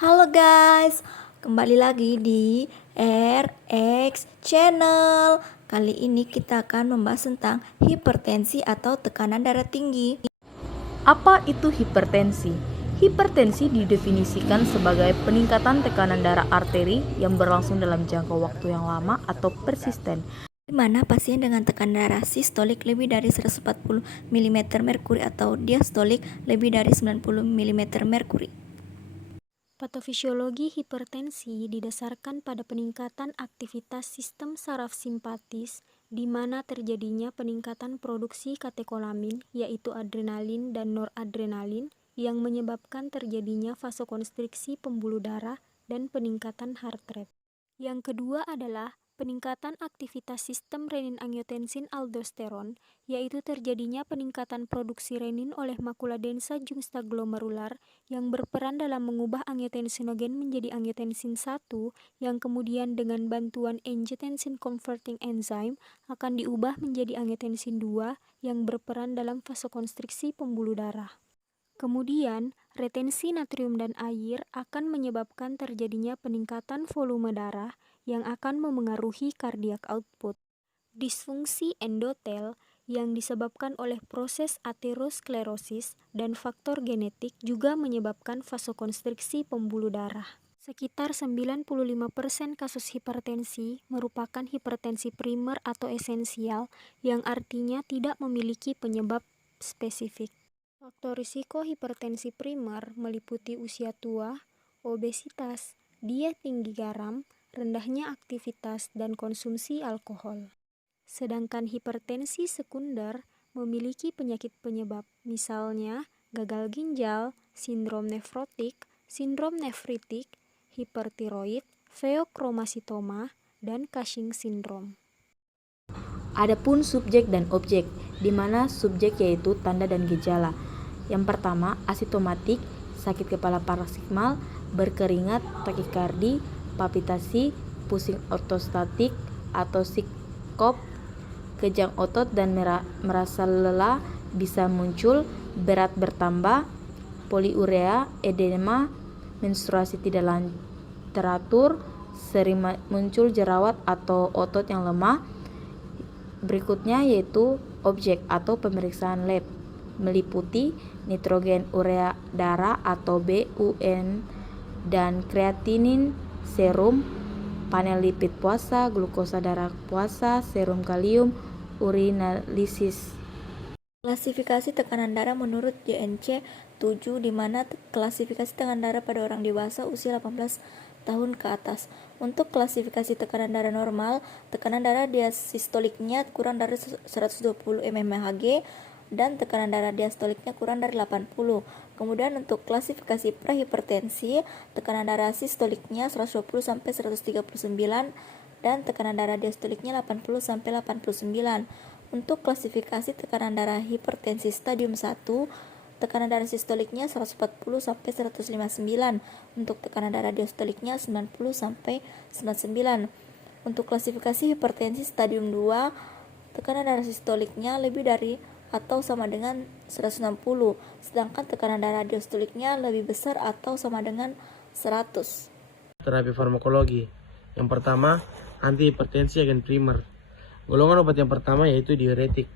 Halo guys, kembali lagi di RX Channel. Kali ini kita akan membahas tentang hipertensi atau tekanan darah tinggi. Apa itu hipertensi? Hipertensi didefinisikan sebagai peningkatan tekanan darah arteri yang berlangsung dalam jangka waktu yang lama atau persisten, Di mana pasien dengan tekanan darah sistolik lebih dari 140 mm merkuri atau diastolik lebih dari 90 mm merkuri. Patofisiologi hipertensi didasarkan pada peningkatan aktivitas sistem saraf simpatis di mana terjadinya peningkatan produksi katekolamin yaitu adrenalin dan noradrenalin yang menyebabkan terjadinya vasokonstriksi pembuluh darah dan peningkatan heart rate. Yang kedua adalah peningkatan aktivitas sistem renin-angiotensin-aldosteron, yaitu terjadinya peningkatan produksi renin oleh makula densa juxtaglomerular yang berperan dalam mengubah angiotensinogen menjadi angiotensin 1 yang kemudian dengan bantuan angiotensin converting enzyme akan diubah menjadi angiotensin 2 yang berperan dalam vasokonstriksi pembuluh darah. Kemudian, retensi natrium dan air akan menyebabkan terjadinya peningkatan volume darah yang akan memengaruhi cardiac output. Disfungsi endotel yang disebabkan oleh proses aterosklerosis dan faktor genetik juga menyebabkan vasokonstriksi pembuluh darah. Sekitar 95% kasus hipertensi merupakan hipertensi primer atau esensial yang artinya tidak memiliki penyebab spesifik. Faktor risiko hipertensi primer meliputi usia tua, obesitas, diet tinggi garam, rendahnya aktivitas, dan konsumsi alkohol. Sedangkan hipertensi sekunder memiliki penyakit penyebab, misalnya gagal ginjal, sindrom nefrotik, sindrom nefritik, hipertiroid, feokromasitoma, dan Cushing syndrome. adapun subjek dan objek, di mana subjek yaitu tanda dan gejala. Yang pertama, asimptomatik, sakit kepala paroksimal, berkeringat, takikardi, palpitasi, pusing ortostatik atau psikop, kejang otot dan merasa lelah bisa muncul, berat bertambah, poliurea, edema, menstruasi tidak teratur, sering muncul jerawat atau otot yang lemah. Berikutnya yaitu objek atau pemeriksaan lab, meliputi nitrogen urea darah atau BUN dan kreatinin serum, panel lipid puasa, glukosa darah puasa, serum kalium, urinalisis. Klasifikasi tekanan darah menurut JNC 7, di mana klasifikasi tekanan darah pada orang dewasa usia 18 tahun ke atas. Untuk klasifikasi tekanan darah normal, tekanan darah diastoliknya kurang dari 120 mmHg dan tekanan darah diastoliknya kurang dari 80. Kemudian untuk klasifikasi prehipertensi, tekanan darah sistoliknya 120 sampai 139 dan tekanan darah diastoliknya 80 sampai 89. Untuk klasifikasi tekanan darah hipertensi stadium 1, tekanan darah sistoliknya 140 sampai 159. Untuk tekanan darah diastoliknya 90 sampai 99. Untuk klasifikasi hipertensi stadium 2, tekanan darah sistoliknya lebih dari atau sama dengan 160, sedangkan tekanan darah diastoliknya lebih besar atau sama dengan 100. Terapi farmakologi. Yang pertama, antihipertensi agen primer. Golongan obat yang pertama yaitu diuretik.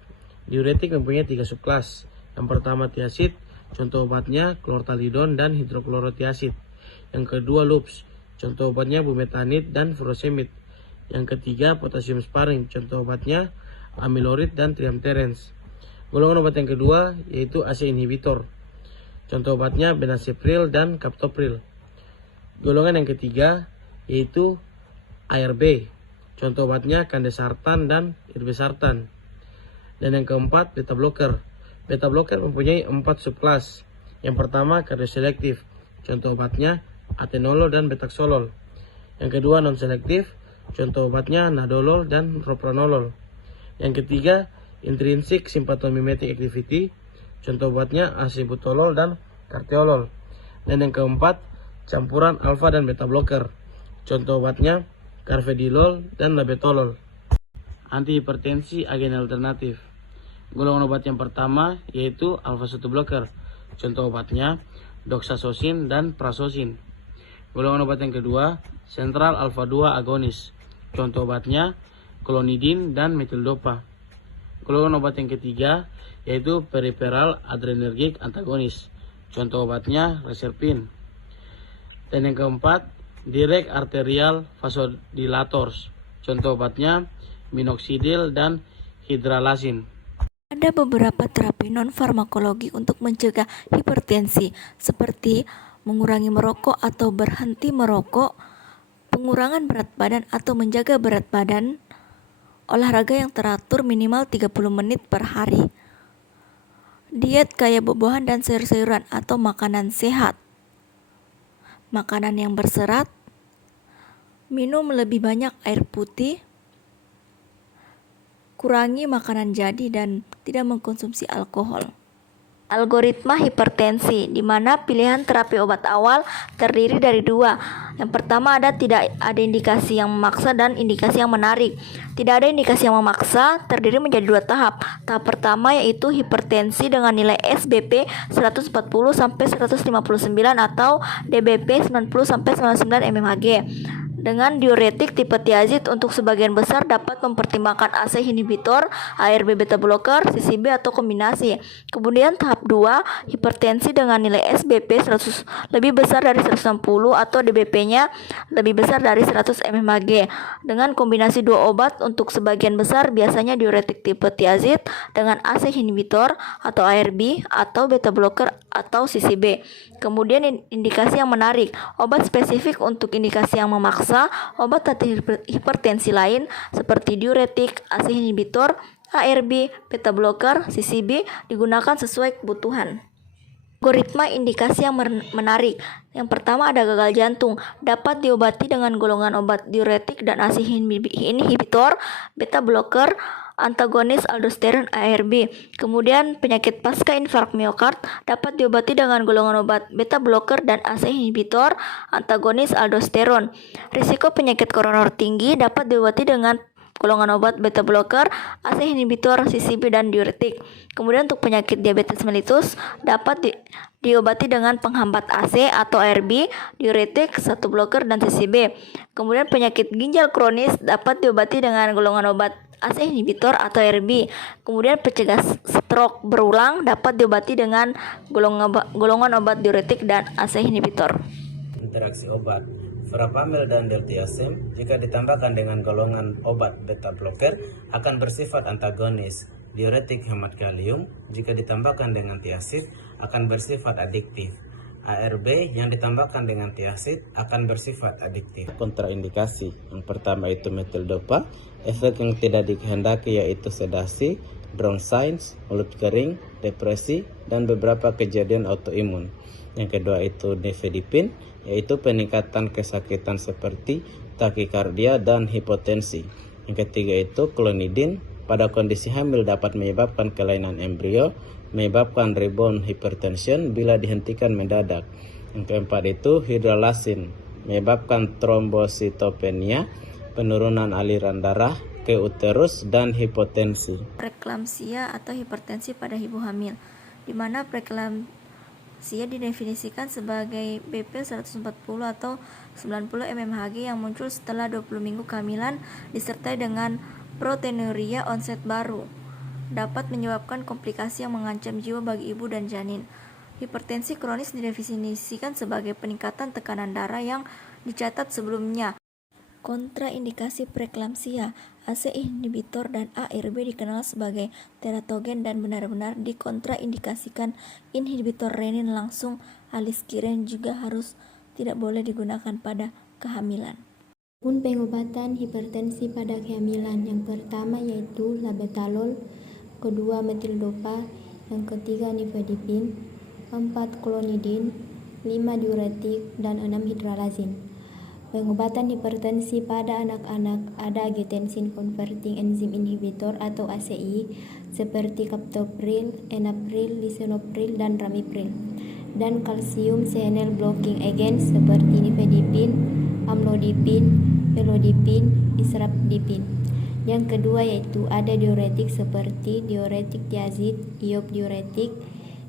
Diuretik mempunyai 3 subkelas. Yang pertama tiazid, contoh obatnya klortalidon dan hidroklorotiazid. Yang kedua lupus, contoh obatnya bumetanid dan furosemid. Yang ketiga potasium sparing, contoh obatnya amilorid dan triamterens. Golongan obat yang kedua yaitu ACE inhibitor. Contoh obatnya benazepril dan captopril. Golongan yang ketiga yaitu ARB. Contoh obatnya kandesartan dan irbesartan. Dan yang keempat beta blocker. Beta blocker mempunyai 4 subkelas. Yang pertama kardioselektif. Contoh obatnya atenolol dan betaxolol. Yang kedua non selektif. Contoh obatnya nadolol dan propranolol. Yang ketiga intrinsic sympathomimetic activity. Contoh obatnya acebutolol dan carteolol. Dan yang keempat campuran alfa dan beta blocker. Contoh obatnya carvedilol dan labetalol. Antihipertensi agen alternatif. Golongan obat yang pertama yaitu alpha 1 blocker. Contoh obatnya doxazosin dan prazosin. Golongan obat yang kedua, sentral alfa 2 agonis. Contoh obatnya klonidin dan metildopa. Golongan obat yang ketiga yaitu peripheral adrenergic antagonis. Contoh obatnya reserpin. Dan yang keempat, direct arterial vasodilators. Contoh obatnya minoxidil dan hidralazin. Ada beberapa terapi non-farmakologi untuk mencegah hipertensi, seperti mengurangi merokok atau berhenti merokok, pengurangan berat badan atau menjaga berat badan, olahraga yang teratur minimal 30 menit per hari, diet kaya buah-buahan dan sayur-sayuran atau makanan sehat, makanan yang berserat, minum lebih banyak air putih, kurangi makanan jadi dan tidak mengkonsumsi alkohol. Algoritma hipertensi, di mana pilihan terapi obat awal terdiri dari dua. Yang pertama tidak ada indikasi yang memaksa dan indikasi yang menarik. Tidak ada indikasi yang memaksa terdiri menjadi dua tahap. Tahap pertama yaitu hipertensi dengan nilai SBP 140 sampai 159 atau DBP 90 sampai 99 mmHg. Dengan diuretik tipe thiazid untuk sebagian besar dapat mempertimbangkan ACE inhibitor, ARB beta blocker, CCB atau kombinasi. Kemudian tahap 2, hipertensi dengan nilai SBP 100 lebih besar dari 160 atau DBP-nya lebih besar dari 100 mmHg. Dengan kombinasi dua obat untuk sebagian besar biasanya diuretik tipe thiazid dengan ACE inhibitor atau ARB atau beta blocker atau CCB. Kemudian indikasi yang menarik, obat spesifik untuk indikasi yang memaksa, obat anti hipertensi lain seperti diuretik, ACE inhibitor, ARB, beta blocker, CCB digunakan sesuai kebutuhan. Algoritma indikasi yang menarik. Yang pertama ada gagal jantung, dapat diobati dengan golongan obat diuretik dan ACE inhibitor, beta blocker, antagonis aldosteron ARB. Kemudian penyakit pasca infark miokard dapat diobati dengan golongan obat beta blocker dan ACE inhibitor, antagonis aldosteron. Risiko penyakit koroner tinggi dapat diobati dengan golongan obat beta blocker, ACE inhibitor, CCB dan diuretik. Kemudian untuk penyakit diabetes mellitus dapat diobati dengan penghambat ACE atau ARB, diuretik, satu blocker dan CCB. Kemudian penyakit ginjal kronis dapat diobati dengan golongan obat ACE inhibitor atau ARB. Kemudian pencegah stroke berulang dapat diobati dengan golongan obat diuretik dan ACE inhibitor. Interaksi obat verapamil dan deltiazem jika ditambahkan dengan golongan obat beta blocker akan bersifat antagonis. Diuretik hemat kalium jika ditambahkan dengan thiazid akan bersifat adiktif. ARB yang ditambahkan dengan thiazid akan bersifat adiktif. Kontraindikasi yang pertama itu metildopa, efek yang tidak dikehendaki yaitu sedasi, bronchite, mulut kering, depresi, dan beberapa kejadian autoimun. Yang kedua itu nifedipin, yaitu peningkatan kesakitan seperti takikardia dan hipotensi. Yang ketiga itu klonidin, pada kondisi hamil dapat menyebabkan kelainan embrio, menyebabkan rebound hypertension bila dihentikan mendadak. Yang keempat itu hidralazin, menyebabkan trombositopenia, penurunan aliran darah ke uterus dan hipotensi. Preeklamsia atau hipertensi pada ibu hamil, di mana preeklamsia didefinisikan sebagai BP 140 atau 90 mmHg yang muncul setelah 20 minggu kehamilan disertai dengan proteinuria onset baru. Dapat menyebabkan komplikasi yang mengancam jiwa bagi ibu dan janin. Hipertensi kronis didefinisikan sebagai peningkatan tekanan darah yang dicatat sebelumnya. Kontraindikasi preeklamsia, ACE inhibitor dan ARB dikenal sebagai teratogen dan benar-benar dikontraindikasikan. Inhibitor renin langsung aliskiren juga tidak boleh digunakan pada kehamilan. Pengobatan hipertensi pada kehamilan yang pertama yaitu labetalol, kedua metildopa, yang ketiga nifedipin, 4 klonidin, 5 diuretik, dan 6 hidralazin. Pengobatan hipertensi pada anak-anak ada angiotensin converting enzyme inhibitor atau ACI seperti captopril, enalapril, lisinopril, dan ramipril, dan kalsium channel blocking agents seperti nifedipin, amlodipin, felodipin, israpdipin. Yang kedua yaitu ada diuretik seperti diuretik thiazid, iop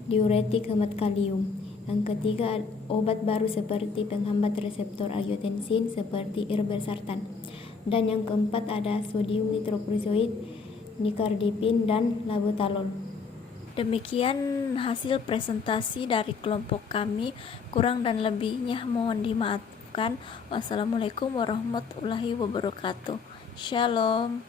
diuretik hemat kalium. Yang ketiga, obat baru seperti penghambat reseptor angiotensin seperti irbesartan. Dan yang keempat ada sodium nitroprusoid, nicardipin, dan labetalol. Demikian hasil presentasi dari kelompok kami. Kurang dan lebihnya mohon dimaafkan. Wassalamualaikum warahmatullahi wabarakatuh. Shalom.